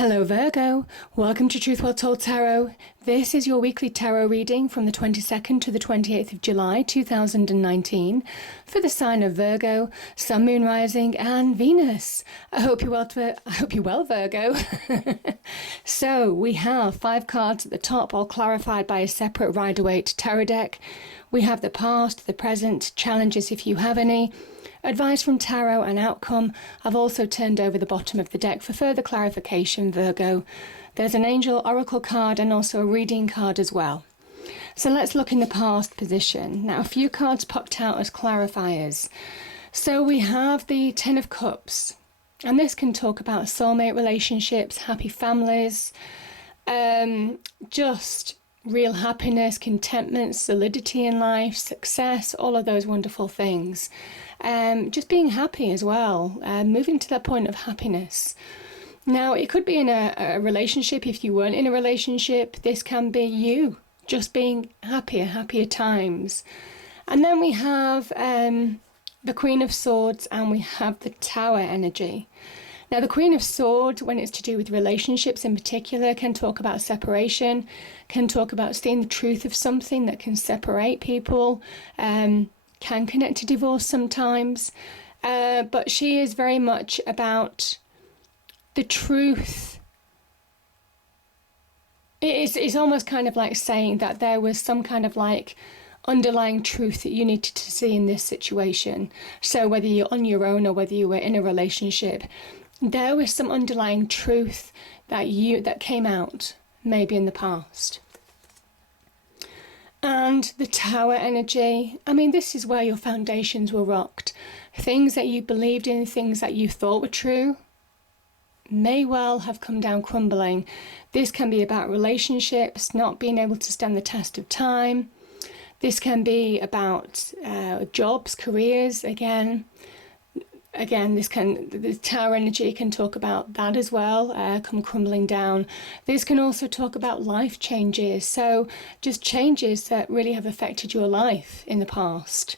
Hello Virgo, welcome to Truth Well Told Tarot. This is your weekly tarot reading from the 22nd to the 28th of July 2019 for the sign of Virgo, Sun, Moon, Rising and Venus. I hope you're well, Virgo. So we have 5 cards at the top, all clarified by a separate Rider-Waite tarot deck. We have the past, the present, challenges if you have any, advice from tarot and outcome. I've also turned over the bottom of the deck for further clarification, Virgo. There's an angel oracle card and also a reading card as well. So let's look in the past position. Now a few cards popped out as clarifiers. So we have the 10 of Cups, and this can talk about soulmate relationships, happy families, just real happiness, contentment, solidity in life, success, all of those wonderful things. Just being happy as well, moving to that point of happiness. Now, it could be in a relationship. If you weren't in a relationship, this can be you just being happier, happier times. And then we have the Queen of Swords and we have the Tower energy. Now, the Queen of Swords, when it's to do with relationships in particular, can talk about separation, can talk about seeing the truth of something that can separate people, can connect to divorce sometimes. But she is very much about the truth. It's almost kind of like saying that there was some kind of like underlying truth that you needed to see in this situation. So whether you're on your own or whether you were in a relationship, there was some underlying truth that came out maybe in the past. And the Tower energy, I mean, this is where your foundations were rocked. Things that you believed in, things that you thought were true, may well have come down crumbling. This can be about relationships not being able to stand the test of time. This can be about jobs, careers, again, the Tower energy can talk about that as well, come crumbling down. This can also talk about life changes, so just changes that really have affected your life in the past.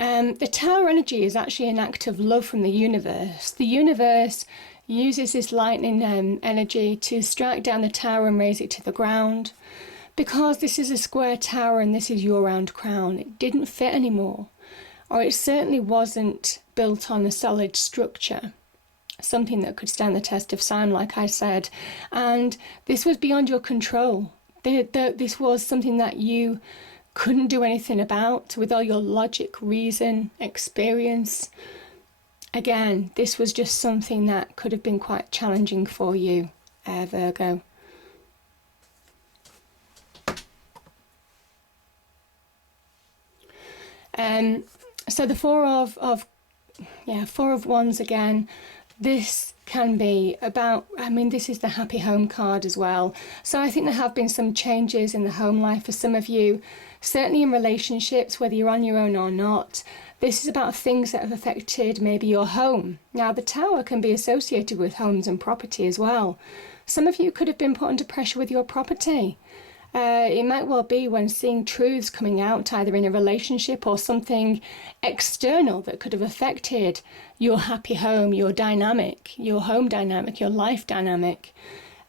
The Tower energy is actually an act of love from the universe. The universe uses this lightning energy to strike down the tower and raise it to the ground. Because this is a square tower and this is your round crown, it didn't fit anymore. Or it certainly wasn't built on a solid structure, something that could stand the test of time, like I said. And this was beyond your control. This was something that you couldn't do anything about with all your logic, reason, experience. Again, this was just something that could have been quite challenging for you, Virgo. So the Four of Wands again, this can be about, I mean, this is the happy home card as well. So I think there have been some changes in the home life for some of you, certainly in relationships, whether you're on your own or not. This is about things that have affected maybe your home. Now, the Tower can be associated with homes and property as well. Some of you could have been put under pressure with your property. It might well be when seeing truths coming out either in a relationship or something external that could have affected your happy home, your dynamic, your home dynamic, your life dynamic.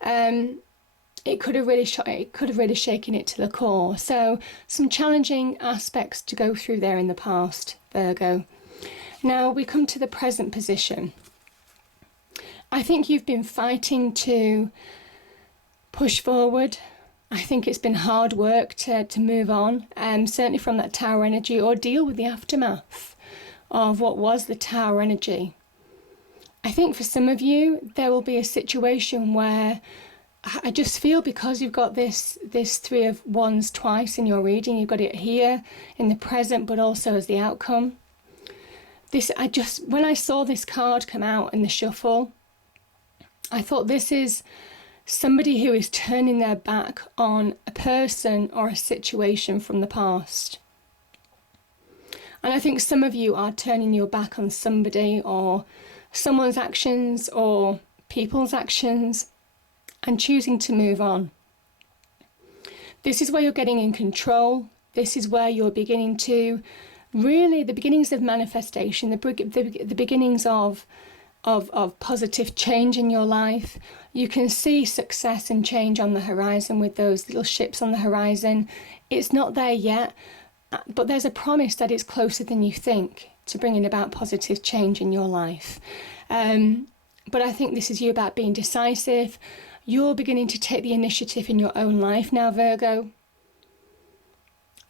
It could have really shaken it to the core. So some challenging aspects to go through there in the past, Virgo. Now we come to the present position. I think you've been fighting to push forward. I think it's been hard work to move on, certainly from that Tower energy, or deal with the aftermath of what was the Tower energy. I think for some of you, there will be a situation where I just feel, because you've got this 3 of Wands twice in your reading, you've got it here in the present, but also as the outcome. When I saw this card come out in the shuffle, I thought this is somebody who is turning their back on a person or a situation from the past. And I think some of you are turning your back on somebody or someone's actions or people's actions and choosing to move on. This is where you're getting in control. This is where you're beginning to really, the beginnings of manifestation, the beginnings of of positive change in your life. You can see success and change on the horizon with those little ships on the horizon. It's not there yet, but there's a promise that it's closer than you think to bringing about positive change in your life. But I think this is you about being decisive. You're beginning to take the initiative in your own life now, Virgo.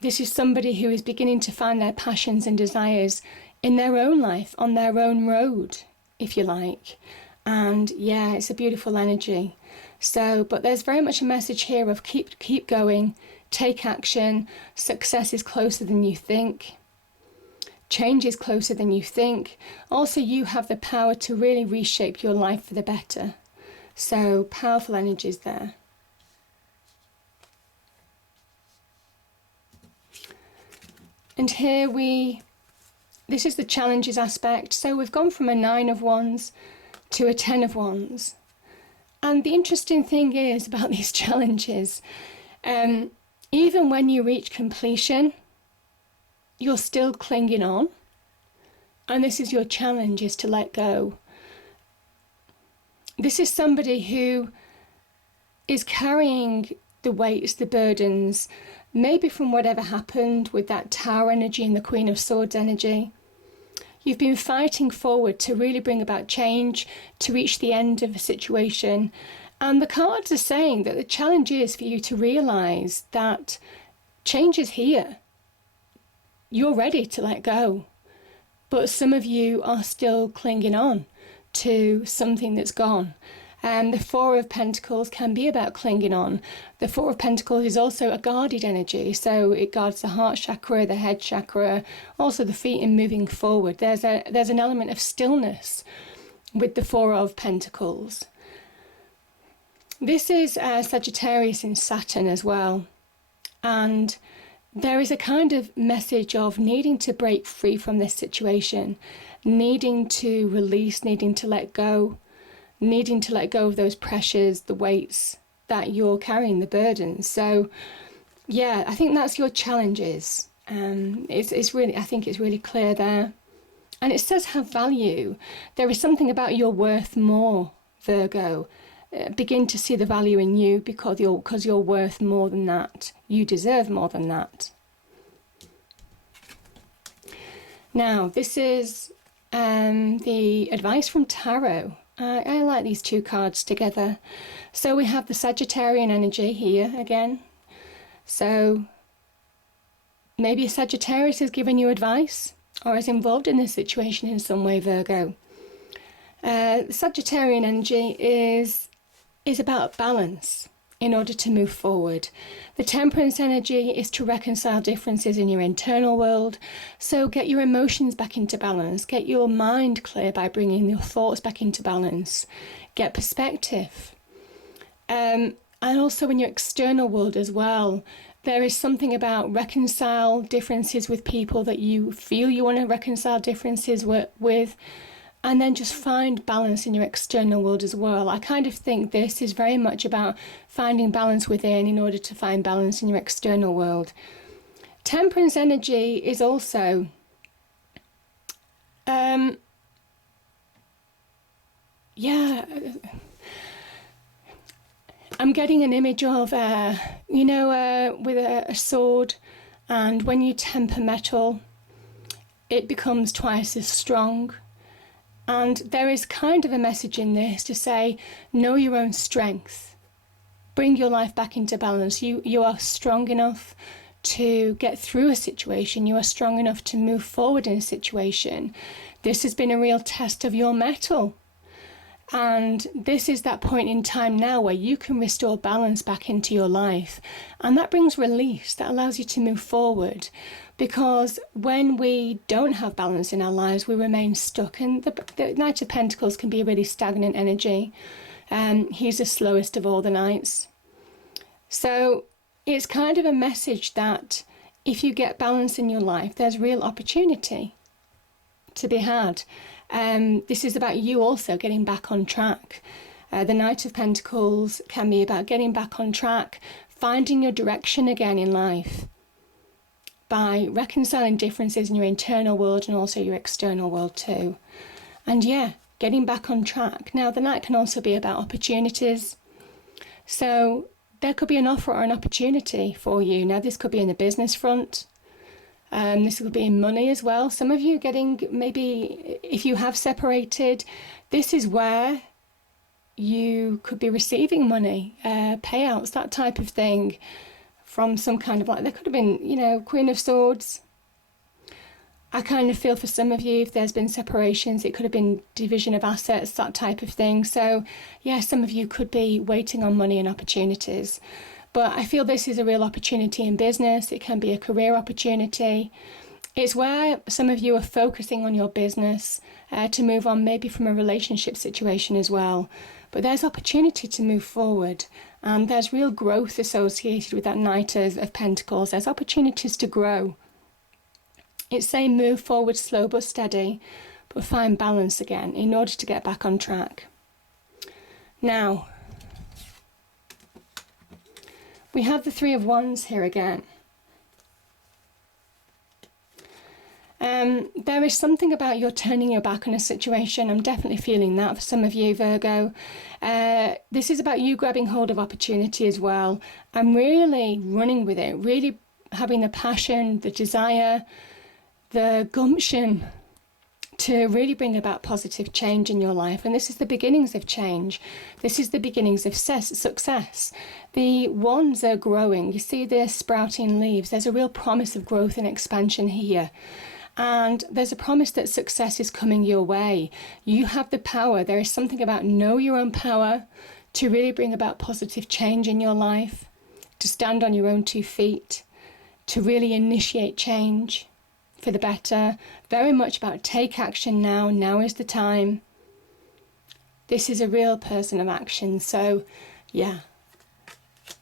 This is somebody who is beginning to find their passions and desires in their own life, on their own road, if you like. And yeah, it's a beautiful energy. So, but there's very much a message here of keep going, take action. Success is closer than you think. Change is closer than you think. Also, you have the power to really reshape your life for the better. So, powerful energies there. And here this is the challenges aspect. So we've gone from a 9 of Wands to a 10 of Wands. And the interesting thing is about these challenges, even when you reach completion, you're still clinging on. And this is your challenge, is to let go. This is somebody who is carrying the weights, the burdens, maybe from whatever happened with that Tower energy and the Queen of Swords energy. You've been fighting forward to really bring about change, to reach the end of a situation. And the cards are saying that the challenge is for you to realise that change is here. You're ready to let go. But some of you are still clinging on to something that's gone. And the Four of Pentacles can be about clinging on. The Four of Pentacles is also a guarded energy. So it guards the heart chakra, the head chakra, also the feet in moving forward. There's an element of stillness with the Four of Pentacles. This is Sagittarius in Saturn as well. And there is a kind of message of needing to break free from this situation, needing to release, needing to let go. Needing to let go of those pressures, the weights that you're carrying, the burdens. So, yeah, I think that's your challenges. It's really, I think it's really clear there. And it says have value. There is something about your worth more, Virgo. Begin to see the value in you because you're worth more than that. You deserve more than that. Now, this is the advice from Tarot. I like these two cards together. So we have the Sagittarian energy here again. So maybe a Sagittarius has given you advice or is involved in this situation in some way, Virgo. The Sagittarian energy is about balance in order to move forward. The Temperance energy is to reconcile differences in your internal world. So get your emotions back into balance. Get your mind clear by bringing your thoughts back into balance. Get perspective. And also in your external world as well. There is something about reconcile differences with people that you feel you want to reconcile differences with. And then just find balance in your external world as well. I kind of think this is very much about finding balance within in order to find balance in your external world. Temperance energy is also I'm getting an image of with a sword, and when you temper metal it becomes twice as strong. And there is kind of a message in this to say, know your own strength. Bring your life back into balance. You are strong enough to get through a situation. You are strong enough to move forward in a situation. This has been a real test of your mettle. And this is that point in time now where you can restore balance back into your life. And that brings release. That allows you to move forward. Because when we don't have balance in our lives, we remain stuck. And the Knight of Pentacles can be a really stagnant energy. He's the slowest of all the knights. So it's kind of a message that if you get balance in your life, there's real opportunity to be had. This is about you also getting back on track. The Knight of Pentacles can be about getting back on track, finding your direction again in life by reconciling differences in your internal world and also your external world too. And yeah, getting back on track. Now, the Knight can also be about opportunities. So there could be an offer or an opportunity for you. Now, this could be in the business front. This could be in money as well. Some of you getting, maybe if you have separated, this is where you could be receiving money, payouts, that type of thing, from some kind of, like, there could have been, you know, Queen of Swords. I kind of feel for some of you, if there's been separations, it could have been division of assets, that type of thing. So yeah, some of you could be waiting on money and opportunities. But I feel this is a real opportunity in business. It can be a career opportunity. It's where some of you are focusing on your business to move on, maybe from a relationship situation as well. But there's opportunity to move forward, and there's real growth associated with that Knight of Pentacles. There's opportunities to grow. It's saying move forward slow but steady, but find balance again in order to get back on track. Now, we have the Three of Wands here again. There is something about you're turning your back on a situation. I'm definitely feeling that for some of you, Virgo. This is about you grabbing hold of opportunity as well and really running with it, really having the passion, the desire, the gumption to really bring about positive change in your life. And this is the beginnings of change. This is the beginnings of success. The wands are growing. You see they're sprouting leaves. There's a real promise of growth and expansion here. And there's a promise that success is coming your way. You have the power. There is something about know your own power to really bring about positive change in your life, to stand on your own 2 feet, to really initiate change for the better. Very much about take action now. Now is the time. This is a real person of action. So, yeah.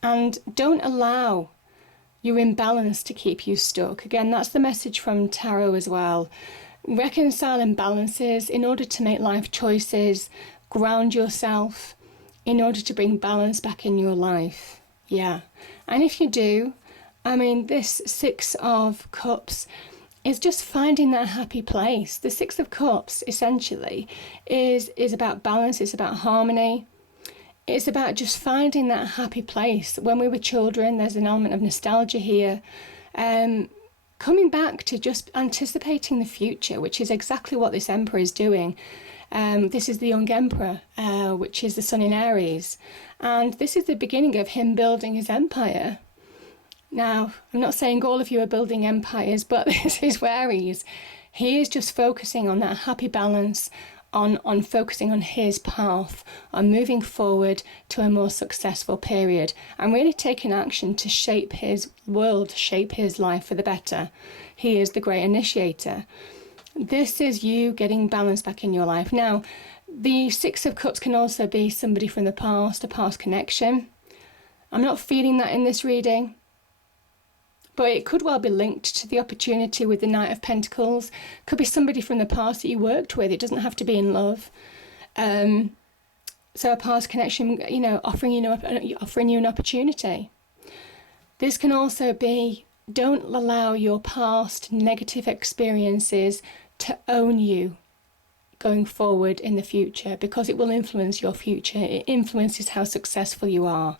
And don't allow your imbalance to keep you stuck. Again, that's the message from Tarot as well. Reconcile imbalances in order to make life choices. Ground yourself in order to bring balance back in your life. Yeah. And if you do, I mean, this Six of Cups is just finding that happy place. The Six of Cups, essentially, is about balance. It's about harmony. It's about just finding that happy place. When we were children, there's an element of nostalgia here. Coming back to just anticipating the future, which is exactly what this Emperor is doing. This is the young Emperor, which is the Sun in Aries. And this is the beginning of him building his empire. Now, I'm not saying all of you are building empires, but this is Aries. He is just focusing on that happy balance, on focusing on his path, on moving forward to a more successful period, and really taking action to shape his world, shape his life for the better. He is the great initiator. This is you getting balance back in your life. Now, the Six of Cups can also be somebody from the past, a past connection. I'm not feeling that in this reading, but it could well be linked to the opportunity with the Knight of Pentacles. Could be somebody from the past that you worked with. It doesn't have to be in love. So a past connection, you know, offering you an opportunity. This can also be, don't allow your past negative experiences to own you going forward in the future, because it will influence your future. It influences how successful you are.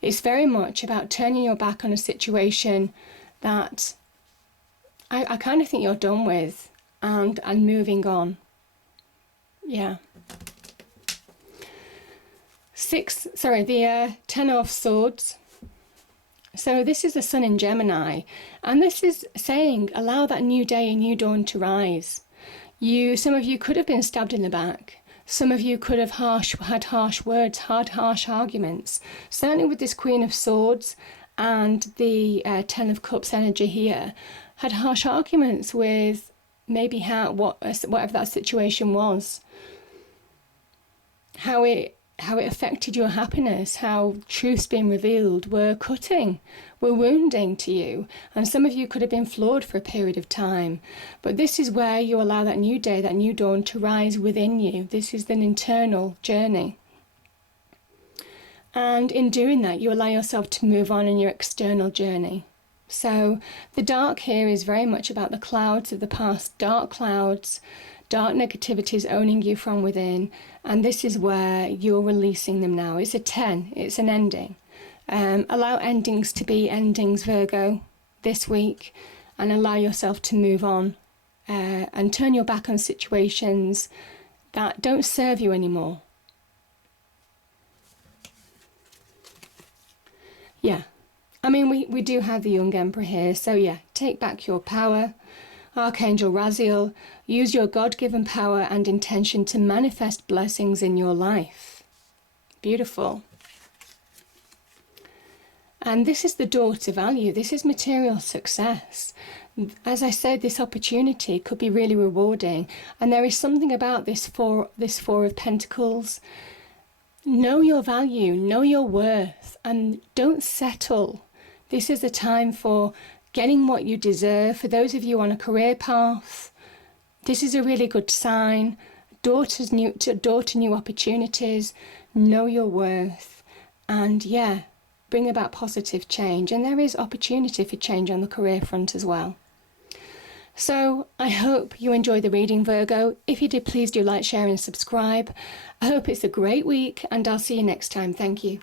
It's very much about turning your back on a situation that I kind of think you're done with and moving on. Yeah. The Ten of Swords. So this is the Sun in Gemini, and this is saying allow that new day and new dawn to rise. Some of you could have been stabbed in the back. Some of you could have had harsh words, harsh arguments. Certainly with this Queen of Swords and the Ten of Cups energy here, had harsh arguments with maybe whatever that situation was. How it affected your happiness, how truths being revealed were cutting, were wounding to you. And some of you could have been flawed for a period of time. But this is where you allow that new day, that new dawn to rise within you. This is an internal journey. And in doing that, you allow yourself to move on in your external journey. So the dark here is very much about the clouds of the past, dark clouds, dark negativities owning you from within, and this is where you're releasing them now. It's a 10, it's an ending. Allow endings to be endings, Virgo, this week, and allow yourself to move on and turn your back on situations that don't serve you anymore. Yeah, I mean, we do have the young emperor here, so yeah, take back your power. Archangel Raziel, use your God-given power and intention to manifest blessings in your life. Beautiful. And this is the door to value. This is material success. As I said, this opportunity could be really rewarding. And there is something about this Four of Pentacles. Know your value, know your worth, and don't settle. This is a time for getting what you deserve. For those of you on a career path, this is a really good sign. Door to new opportunities. Know your worth, and yeah, bring about positive change. And there is opportunity for change on the career front as well. So I hope you enjoyed the reading, Virgo. If you did, please do like, share and subscribe. I hope it's a great week, and I'll see you next time. Thank you.